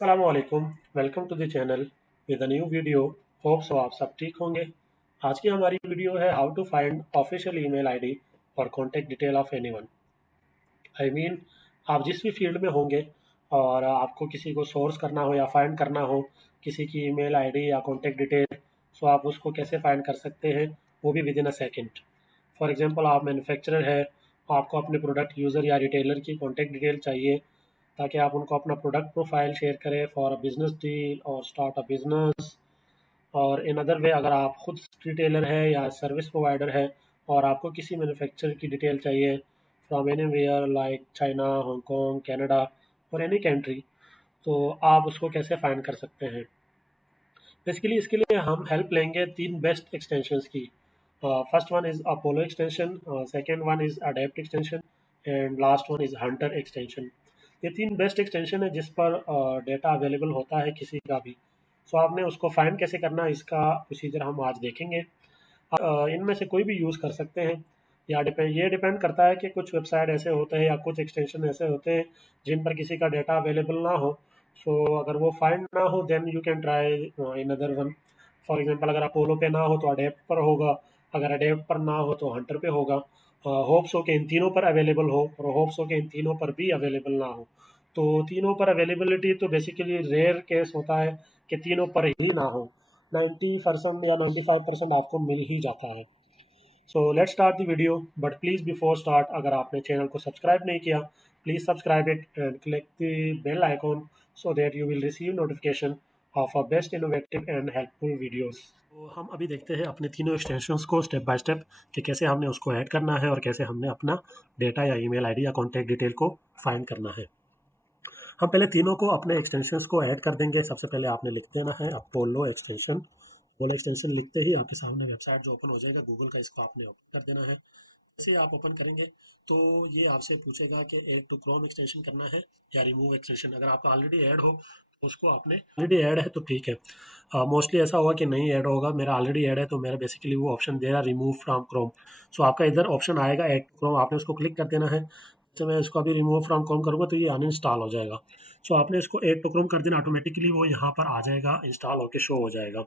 अस्सलामुअलैकुम, welcome to the channel with a new video. Hope so आप सब ठीक होंगे। आज की हमारी वीडियो है how to find official email ID और contact detail of anyone. I mean आप जिस भी फील्ड में होंगे और आपको किसी को सोर्स करना हो या फाइंड करना हो किसी की ईमेल आईडी या कॉन्टैक्ट डिटेल, सो आप उसको कैसे फाइंड कर सकते हैं, वो भी with in a second. For example आप मैन्युफैक्चरर है, आपको अपने प्रोडक्ट यूज़र या रिटेलर की कॉन्टैक्ट डिटेल चाहिए ताकि आप उनको अपना प्रोडक्ट प्रोफाइल शेयर करें फॉर अ बिजनेस डील और स्टार्ट अ बिजनेस। और इन अदर वे अगर आप खुद रिटेलर है या सर्विस प्रोवाइडर है और आपको किसी मैन्युफैक्चरर की डिटेल चाहिए from anywhere like China, Hong Kong, Canada और एनी कंट्री, तो आप उसको कैसे फाइंड कर सकते हैं। बेसिकली इसके लिए हम हेल्प लेंगे तीन बेस्ट एक्सटेंशंस की। First one is Apollo extension, second one is adapt extension and last one is Hunter extension. ये तीन बेस्ट एक्सटेंशन है जिस पर डेटा अवेलेबल होता है किसी का भी। सो आपने उसको फाइंड कैसे करना है इसका प्रोसीजर हम आज देखेंगे। इनमें से कोई भी यूज़ कर सकते हैं या ये डिपेंड करता है कि कुछ वेबसाइट ऐसे होते हैं या कुछ एक्सटेंशन ऐसे होते हैं जिन पर किसी का डेटा अवेलेबल ना हो। सो अगर वो फाइंड ना हो then you can try in other one. For example अगर अपोलो पे ना हो तो अडेप्ट पर होगा, अगर अडेप्ट पर ना हो तो हंटर पे होगा। होप्स हो के इन तीनों पर अवेलेबल हो और होप्स हो के इन तीनों पर भी अवेलेबल ना हो। तो तीनों पर अवेलेबिलिटी तो बेसिकली रेयर केस होता है कि तीनों पर ही ना हो। 90% या 95% आपको मिल ही जाता है। So let's start the video, but please before start अगर आपने चैनल को सब्सक्राइब नहीं किया, please subscribe it and click the bell icon so that you will receive notification of a best innovative and helpful videos. तो हम अभी देखते हैं अपने तीनों एक्सटेंशंस को स्टेप बाय स्टेप कि कैसे हमने उसको ऐड करना है और कैसे हमने अपना डेटा या ईमेल आईडी या कॉन्टैक्ट डिटेल को फाइंड करना है। हम पहले तीनों को अपने एक्सटेंशंस को ऐड कर देंगे। सबसे पहले आपने लिख देना है अपोलो एक्सटेंशन। अपोलो एक्सटेंशन लिखते ही आपके सामने वेबसाइट जो ओपन हो जाएगा गूगल का, इसको आपने ओपन कर देना है। जैसे ही आप ओपन करेंगे तो ये आपसे पूछेगा कि ऐड टू क्रोम एक्सटेंशन करना है या रिमूव एक्सटेंशन। अगर आपका ऑलरेडी ऐड हो तो उसको आपने ऑलरेडी ऐड है तो ठीक है। मोस्टली ऐसा होगा कि नहीं ऐड होगा, मेरा ऑलरेडी ऐड है तो मेरा बेसिकली वो ऑप्शन दे रहा रिमूव फ्रॉम क्रोम। सो आपका इधर ऑप्शन आएगा ऐड टू क्रोम, आपने उसको क्लिक कर देना है। जैसे मैं इसको अभी रिमूव फ्रॉम क्रोम करूँगा तो ये अनइंस्टॉल हो जाएगा। सो आपने इसको ऐड टू क्रोम कर देना, ऑटोमेटिकली वो यहाँ पर आ जाएगा, इंस्टॉल होकर शो हो जाएगा।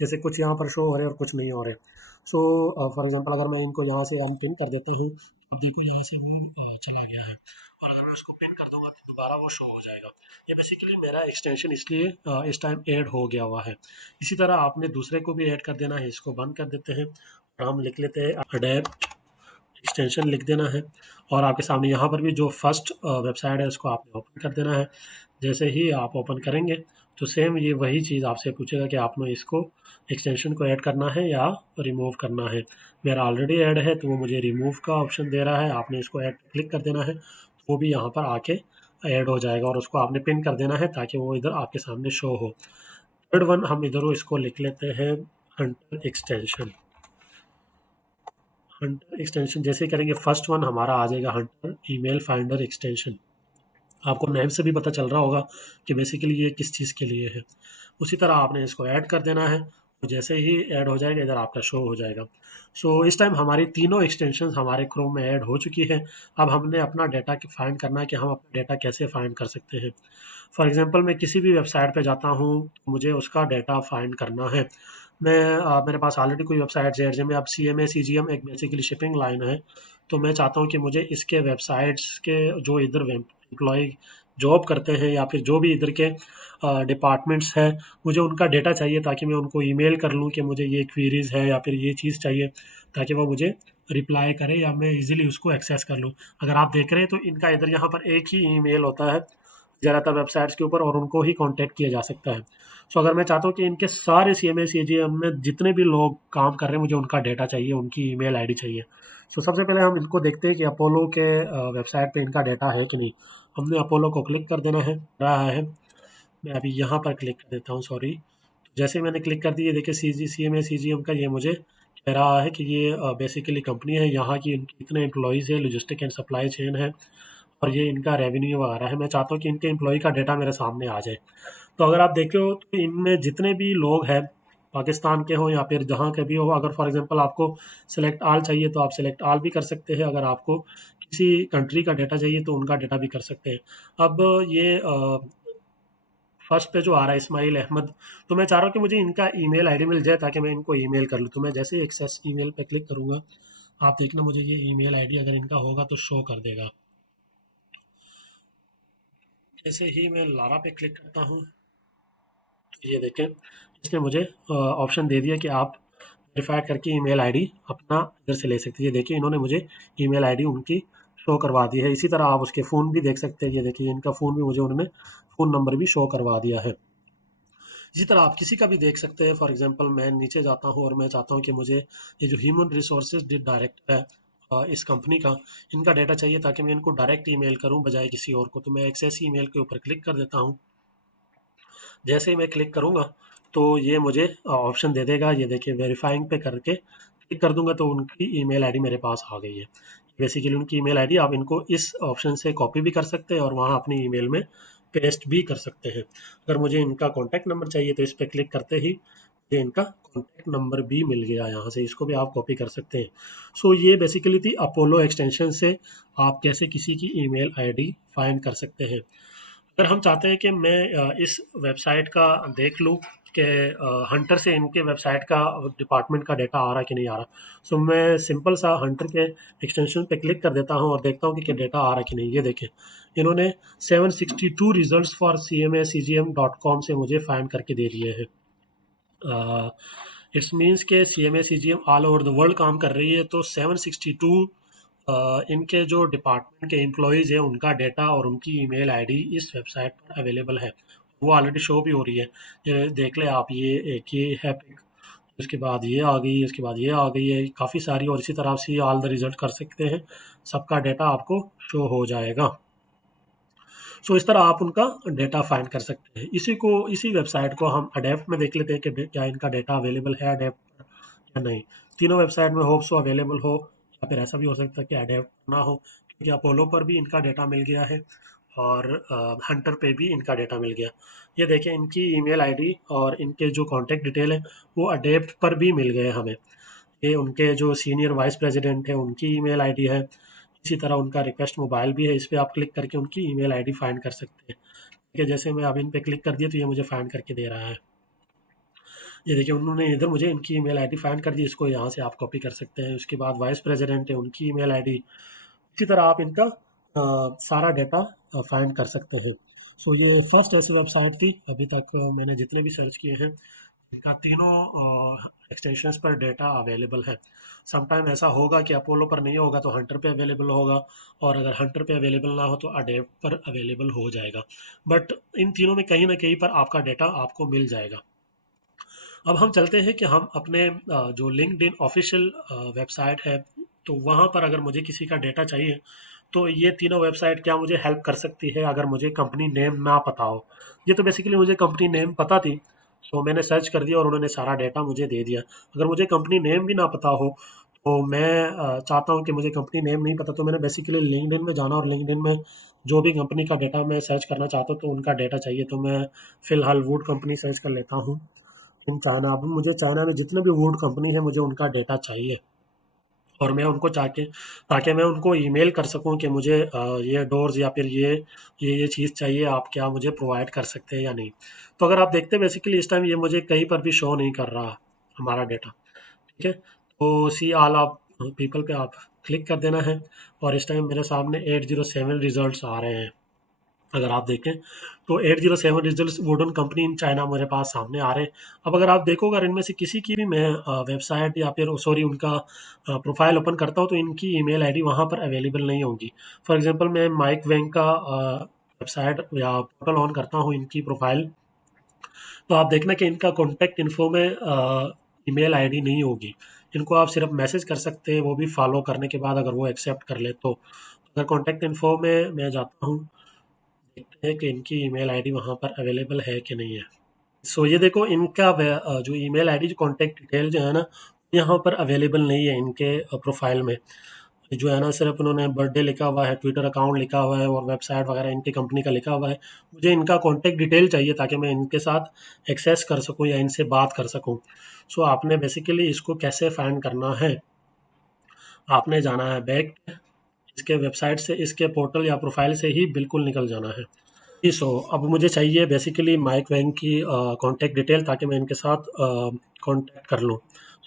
जैसे कुछ यहाँ पर शो हो रहे हैं और कुछ नहीं हो रहे। सो फॉर एग्जांपल अगर मैं इनको यहाँ से अनपिन कर देता हूँ, अब देखो यहाँ से वो चला गया है, और अगर मैं उसको पिन कर दूंगा तो दोबारा वो शो हो जाएगा। ये बेसिकली मेरा एक्सटेंशन इसलिए इस टाइम ऐड हो गया हुआ है। इसी तरह आपने दूसरे को भी ऐड कर देना है। इसको बंद कर देते हैं और हम लिख लेते हैं अडेप्ट एक्सटेंशन लिख देना है। और आपके सामने यहाँ पर भी जो फर्स्ट वेबसाइट है उसको आपने ओपन कर देना है। जैसे ही आप ओपन करेंगे तो सेम ये वही चीज़ आपसे पूछेगा कि आपने इसको एक्सटेंशन को ऐड करना है या रिमूव करना है। मेरा ऑलरेडी ऐड है तो वो मुझे रिमूव का ऑप्शन दे रहा है, आपने इसको ऐड क्लिक कर देना है तो वो भी यहाँ पर आके ऐड हो जाएगा और उसको आपने पिन कर देना है ताकि वो इधर आपके सामने शो हो। थर्ड वन हम इधर इसको लिख लेते हैं हंटर एक्सटेंशन। हंटर एक्सटेंशन जैसे ही करेंगे फर्स्ट वन हमारा आ जाएगा हंटर ईमेल फाइंडर एक्सटेंशन। आपको नेम से भी पता चल रहा होगा कि बेसिकली ये किस चीज़ के लिए है। उसी तरह आपने इसको ऐड कर देना है, तो जैसे ही ऐड हो जाएगा इधर आपका शो हो जाएगा। सो इस टाइम हमारी तीनों एक्सटेंशंस हमारे क्रोम में ऐड हो चुकी है। अब हमने अपना डाटा फाइंड करना है कि हम अपना डाटा कैसे फाइंड कर सकते हैं। फॉर एग्जांपल मैं किसी भी वेबसाइट पे जाता हूँ, मुझे उसका डाटा फाइंड करना है। मैं मेरे पास ऑलरेडी कोई वेबसाइट्स है, जैसे अब CMA CGM एक बेसिकली शिपिंग लाइन है, तो मैं चाहता हूँ कि मुझे इसके वेबसाइट्स के जो इधर एम्प्लॉय जॉब करते हैं या फिर जो भी इधर के डिपार्टमेंट्स हैं, मुझे उनका डेटा चाहिए ताकि मैं उनको ईमेल कर लूँ कि मुझे ये क्वेरीज है या फिर ये चीज़ चाहिए, ताकि वो मुझे रिप्लाई करे या मैं इजीली उसको एक्सेस कर लूँ। अगर आप देख रहे हैं तो इनका इधर यहाँ पर एक ही ईमेल होता है ज़्यादातर वेबसाइट्स के ऊपर और उनको ही कांटेक्ट किया जा सकता है। सो अगर मैं चाहता हूँ कि इनके सारे CMA CGM में जितने भी लोग काम कर रहे हैं मुझे उनका डेटा चाहिए, उनकी ईमेल आईडी चाहिए। सो सबसे पहले हम इनको देखते हैं कि अपोलो के वेबसाइट पे इनका डेटा है कि नहीं। हमने अपोलो को क्लिक कर देना है, रहा है। मैं अभी यहाँ पर क्लिक कर देता हूँ, सॉरी। जैसे ही मैंने क्लिक कर दी ये देखिए CMA CGM का ये मुझे कह रहा है कि ये बेसिकली कंपनी है, यहाँ की इनके इतने एम्प्लॉयज़ है, लॉजिस्टिक एंड सप्लाई चेन है और ये इनका रेवेन्यू वगैरह है। मैं चाहता हूँ कि इनके एम्प्लॉय का डेटा मेरे सामने आ जाए। तो अगर आप देखे हो तो इनमें जितने भी लोग हैं पाकिस्तान के हों या फिर जहाँ के भी हो, अगर फॉर एग्जांपल आपको सेलेक्ट ऑल चाहिए तो आप सेलेक्ट ऑल भी कर सकते हैं। अगर आपको किसी कंट्री का डेटा चाहिए तो उनका डेटा भी कर सकते हैं। अब ये फर्स्ट पे जो आ रहा है इस्माइल अहमद, तो मैं चाह रहा हूँ कि मुझे इनका ईमेल आईडी मिल जाए ताकि मैं इनको ईमेल कर लूँ। तो मैं जैसे ही एक्सेस ईमेल पे क्लिक करूँगा, आप देखना मुझे ये ईमेल आईडी अगर इनका होगा तो शो कर देगा। जैसे ही मैं लारा पे क्लिक करता हूँ, तो ये देखें इसने मुझे ऑप्शन दे दिया कि आप वेरीफाई करके ईमेल आईडी अपना इधर से ले सकते हैं। ये देखिए इन्होंने मुझे ईमेल आईडी उनकी शो करवा दी है। इसी तरह आप उसके फ़ोन भी देख सकते हैं। ये देखिए इनका फ़ोन भी मुझे उन्होंने फ़ोन नंबर भी शो करवा दिया है। इसी तरह आप किसी का भी देख सकते हैं। फॉर एग्जांपल मैं नीचे जाता हूँ और मैं चाहता हूँ कि मुझे ये जो ह्यूमन रिसोर्सेज डायरेक्टर है इस कंपनी का, इनका डाटा चाहिए ताकि मैं इनको डायरेक्ट ईमेल करूँ बजाय किसी और को। तो मैं एक्सेस ईमेल के ऊपर क्लिक कर देता हूँ। जैसे ही मैं क्लिक करूँगा तो ये मुझे ऑप्शन दे देगा। ये देखिए वेरीफाइंग पे करके क्लिक कर दूंगा तो उनकी ईमेल आईडी मेरे पास आ गई है। बेसिकली उनकी ईमेल आईडी आप इनको इस ऑप्शन से कॉपी भी कर सकते हैं और वहाँ अपनी ईमेल में पेस्ट भी कर सकते हैं। अगर मुझे इनका कॉन्टैक्ट नंबर चाहिए तो इस पर क्लिक करते ही मुझे इनका कॉन्टैक्ट नंबर भी मिल गया यहाँ से, इसको भी आप कॉपी कर सकते हैं। सो ये बेसिकली थी अपोलो एक्सटेंशन से आप कैसे किसी की ईमेल आईडी फाइंड कर सकते हैं। अगर हम चाहते हैं कि मैं इस वेबसाइट का देख लूँ कि हंटर से इनके वेबसाइट का डिपार्टमेंट का डेटा आ रहा है कि नहीं आ रहा, सो मैं सिंपल सा हंटर के एक्सटेंशन पे क्लिक कर देता हूँ और देखता हूँ कि क्या डेटा आ रहा है कि नहीं। ये देखें इन्होंने 762 रिजल्ट्स फॉर CMA-CGM.com से मुझे फाइंड करके दे दिए हैं। इट्स मीन्स के CMA-CGM all over the world काम कर रही है, तो 762 इनके जो डिपार्टमेंट के एम्प्लॉयज़ हैं उनका डेटा और उनकी ईमेल आईडी इस वेबसाइट पर अवेलेबल है। वो ऑलरेडी शो भी हो रही है। ये देख लें आप, ये एक ये है पिक, उसके बाद ये आ गई, उसके बाद ये आ गई है, काफ़ी सारी। और इसी तरह से ऑल द रिजल्ट कर सकते हैं, सबका डेटा आपको शो हो जाएगा। सो इस तरह आप उनका डेटा फाइंड कर सकते हैं। इसी वेबसाइट को हम अडेप्ट में देख लेते हैं कि क्या इनका डेटा अवेलेबल है अडेप्ट पर या नहीं। तीनों वेबसाइट में होप सो अवेलेबल हो, या फिर ऐसा भी हो सकता है कि अडेप्ट ना हो, क्योंकि अपोलो पर भी इनका डेटा मिल गया है और हंटर पे भी इनका डेटा मिल गया। ये देखें इनकी ईमेल आईडी और इनके जो कॉन्टैक्ट डिटेल है वो अडेप्ट पर भी मिल गए हमें। ये उनके जो सीनियर वाइस प्रेसिडेंट है उनकी ईमेल आईडी है। इसी तरह उनका रिक्वेस्ट मोबाइल भी है, इस पे आप क्लिक करके उनकी ईमेल आईडी फाइंड कर सकते हैं। ठीक है, जैसे मैं अब इन पे क्लिक कर दिया तो ये मुझे फाइंड करके दे रहा है। ये देखिए उन्होंने इधर मुझे इनकी ईमेल आईडी फाइंड कर दी, इसको यहाँ से आप कॉपी कर सकते हैं। उसके बाद वाइस प्रेसिडेंट है उनकी ईमेल आईडी। इसी तरह आप इनका सारा डेटा फाइंड कर सकते हैं। सो ये फर्स्ट ऐसी वेबसाइट थी अभी तक मैंने जितने भी सर्च किए हैं, इनका तीनों एक्सटेंशंस पर डेटा अवेलेबल है। समटाइम ऐसा होगा कि अपोलो पर नहीं होगा तो हंटर पे अवेलेबल होगा, और अगर हंटर पे अवेलेबल ना हो तो अडेप्ट पर अवेलेबल हो जाएगा। बट इन तीनों में कहीं ना कहीं पर आपका डेटा आपको मिल जाएगा। अब हम चलते हैं कि हम अपने जो लिंक्डइन ऑफिशियल वेबसाइट है, तो वहाँ पर अगर मुझे किसी का डेटा चाहिए तो ये तीनों वेबसाइट क्या मुझे हेल्प कर सकती है अगर मुझे कंपनी नेम ना पता हो। ये तो बेसिकली मुझे कंपनी नेम पता थी, तो मैंने सर्च कर दिया और उन्होंने सारा डेटा मुझे दे दिया। अगर मुझे कंपनी नेम भी ना पता हो तो मैं चाहता हूँ कि मुझे कंपनी नेम नहीं पता, तो मैंने बेसिकली लिंक्डइन में जाना और लिंक्डइन में जो भी कंपनी का डेटा मैं सर्च करना चाहता हूँ तो उनका डेटा चाहिए, तो मैं फ़िलहाल वुड कंपनी सर्च कर लेता हूँ इन चाइना। अब मुझे चाइना में जितने भी वुड कंपनी है मुझे उनका डेटा चाहिए, और मैं उनको चाह के ताकि मैं उनको ईमेल कर सकूं कि मुझे ये डोर्स या फिर ये चीज़ चाहिए, आप क्या मुझे प्रोवाइड कर सकते हैं या नहीं। तो अगर आप देखते हैं बेसिकली इस टाइम ये मुझे कहीं पर भी शो नहीं कर रहा हमारा डेटा। ठीक है, तो सी ऑल आप पीपल पे आप क्लिक कर देना है और इस टाइम मेरे सामने 807 रिजल्ट्स आ रहे हैं। अगर आप देखें तो 807 results wooden company in China मेरे पास सामने आ रहे हैं। अब अगर आप देखो अगर इनमें से किसी की भी मैं वेबसाइट या फिर सॉरी उनका प्रोफाइल ओपन करता हूँ तो इनकी ईमेल आईडी वहाँ पर अवेलेबल नहीं होगी। फॉर एग्जांपल मैं माइक वेंग का वेबसाइट या पोर्टल ऑन करता हूँ इनकी प्रोफाइल, तो आप देखना कि इनका कॉन्टैक्ट इन्फो में ईमेल आईडी नहीं होगी। इनको आप सिर्फ मैसेज कर सकते हैं, वो भी फॉलो करने के बाद अगर वो एक्सेप्ट कर ले तो। अगर कॉन्टैक्ट इन्फो में मैं जाता हूँ, देखते हैं कि इनकी ईमेल आईडी वहाँ पर अवेलेबल है कि नहीं है। सो ये देखो इनका जो ईमेल आईडी जो कॉन्टैक्ट डिटेल जो है ना, यहाँ पर अवेलेबल नहीं है इनके प्रोफाइल में। जो है ना सिर्फ उन्होंने बर्थडे लिखा हुआ है, ट्विटर अकाउंट लिखा हुआ है और वेबसाइट वगैरह इनकी कंपनी का लिखा हुआ है। मुझे इनका कॉन्टैक्ट डिटेल चाहिए ताकि मैं इनके साथ एक्सेस कर सकूँ या इनसे बात कर सकूँ। सो आपने बेसिकली इसको कैसे फाइंड करना है, आपने जाना है बैक इसके वेबसाइट से, इसके पोर्टल या प्रोफाइल से ही बिल्कुल निकल जाना है। जी, अब मुझे चाहिए बेसिकली माइक वैंग की कॉन्टैक्ट डिटेल, ताकि मैं इनके साथ कॉन्टैक्ट कर लूँ।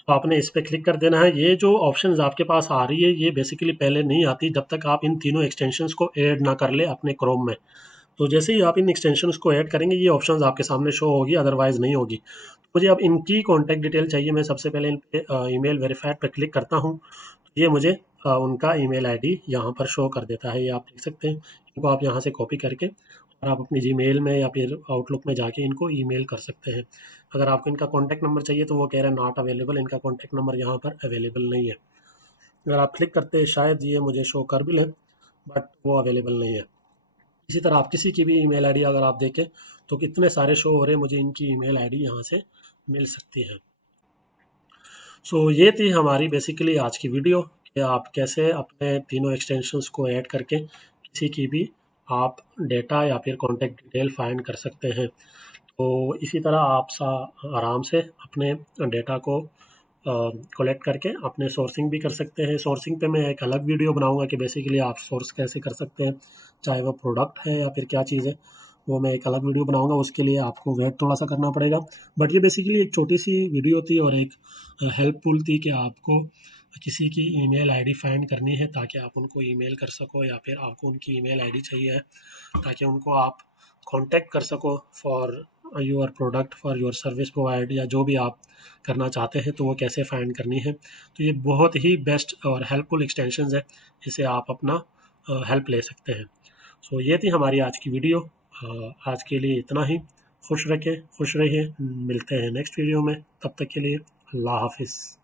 तो आपने इस पे क्लिक कर देना है। ये जो ऑप्शंस आपके पास आ रही है, ये बेसिकली पहले नहीं आती जब तक आप इन तीनों एक्सटेंशंस को ऐड ना कर ले अपने क्रोम में। तो जैसे ही आप इन एक्सटेंशंस को ऐड करेंगे, ये ऑप्शंस आपके सामने शो होगी, अदरवाइज़ नहीं होगी। मुझे अब इनकी कॉन्टैक्ट डिटेल चाहिए। मैं सबसे पहले इन पे ईमेल वेरीफाइड पे क्लिक करता हूँ। ये मुझे उनका ईमेल आईडी यहाँ पर शो कर देता है, ये आप देख सकते हैं। इनको आप यहाँ से कॉपी करके और आप अपनी जीमेल में या फिर आउटलुक में जाके इनको ईमेल कर सकते हैं। अगर आपको इनका कॉन्टैक्ट नंबर चाहिए तो वो कह रहा है नॉट अवेलेबल, इनका कॉन्टैक्ट नंबर यहाँ पर अवेलेबल नहीं है। अगर आप क्लिक करते हैं शायद ये मुझे शो कर भी लें, बट वो अवेलेबल नहीं है। इसी तरह आप किसी की भी ईमेल आईडी अगर आप देखें तो कितने सारे शो हो रहे हैं, मुझे इनकी ईमेल आईडी यहाँ से मिल सकती है। ये थी हमारी बेसिकली आज की वीडियो कि आप कैसे अपने तीनों एक्सटेंशंस को ऐड करके किसी की भी आप डेटा या फिर कॉन्टैक्ट डिटेल फाइंड कर सकते हैं। तो इसी तरह आप आराम से अपने डेटा को कलेक्ट करके अपने सोर्सिंग भी कर सकते हैं। सोर्सिंग पे मैं एक अलग वीडियो बनाऊंगा कि बेसिकली आप सोर्स कैसे कर सकते हैं, चाहे वो प्रोडक्ट है या फिर क्या चीज़ है। वो मैं एक अलग वीडियो बनाऊंगा, उसके लिए आपको वेट थोड़ा सा करना पड़ेगा। बट ये बेसिकली एक छोटी सी वीडियो थी और एक हेल्पफुल थी कि आपको किसी की ईमेल आईडी फाइंड करनी है ताकि आप उनको ईमेल कर सको, या फिर आपको उनकी ईमेल आईडी चाहिए है ताकि उनको आप कांटेक्ट कर सको for your product, for your service provide, या जो भी आप करना चाहते हैं तो वो कैसे फाइंड करनी है। तो ये बहुत ही बेस्ट और हेल्पफुल एक्सटेंशंस है, जिसे आप अपना हेल्प ले सकते हैं। ये थी हमारी आज की वीडियो। आज के लिए इतना ही। खुश रखें, खुश रहिए। मिलते हैं नेक्स्ट वीडियो में, तब तक के लिए अल्लाह हाफिज़।